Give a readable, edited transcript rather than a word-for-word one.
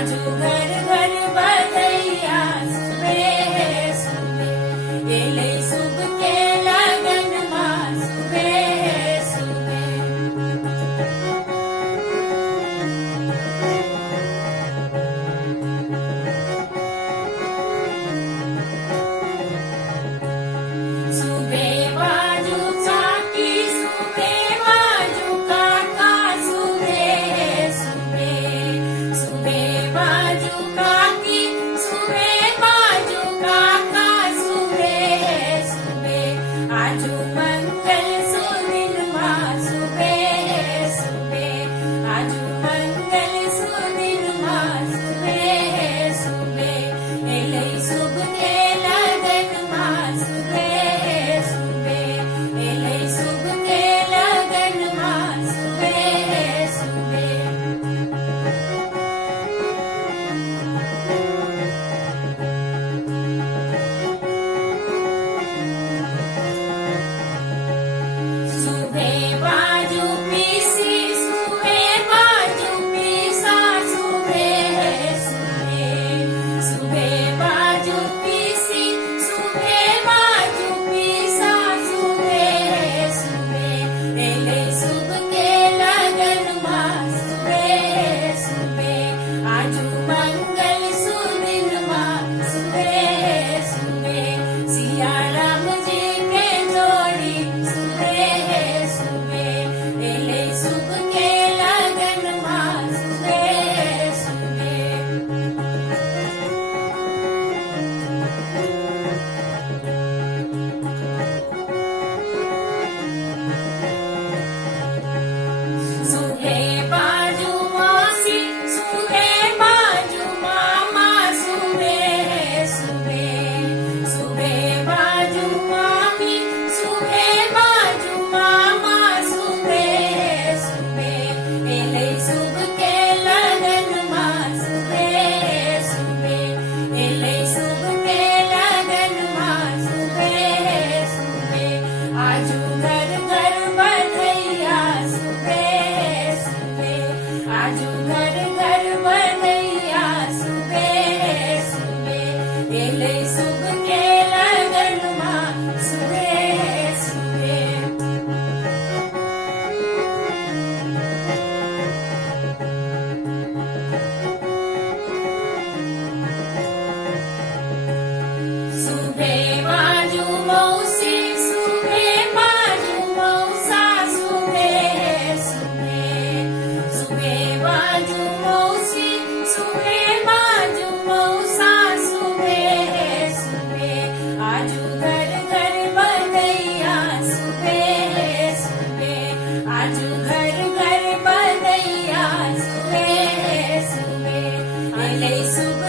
आजू घर घर बधैया सुबे सुबे एले सुब के लगन मां सुबे सुबे सुबे बाजू चाकी सुबे बाजू काका सुबे सुबे सुबे बाजू काकी सुबे बाजू काका सुबे सुबे आजू मंगल सुदिन मां सुबे सुबे आजू मंगल सुदिन मां सुबे सुबे एले सुब के लगन मां सुबे सुबे एले सुब के लगन मां सुबे सुबे सुबे बाजू पीसी सुबे बाजू पीसा सुबे सुबे सुबे बाजू पीसी सुबे बाजू पीसा सुबे सुबे एले सुब के लगन मां सुबे सुबे आजू मंगल सुदिन मां सुबे सुबे सिया राम जी के जोड़ी सुबे सुबे एले सुब के लगन मां सुबे सुबे सुबे बाजू मासी सुबे बाजू मामा सुबे सुबे सुबे बाजू मामी सुबे बाजू मामा सुबे सुबे एले सुब के लगन मां सुबे सुबे एले सुब के लगन मां सुबे सुबे आजू घर घर बधैया सुबे सुबे आजू घर घर बधैया सुबे सुबे एले सुब के लगन मां सुबे सुबे सुबे बाजू मौसी सुबे बाजू मौसा सुबे सुबे सुबे बाजू मौसी सुबे बाजू मौसा सुबे सुबे आजू घर घर बधैया सुबे सुबे आजू घर घर बधैया सुबे सुबे एले सुब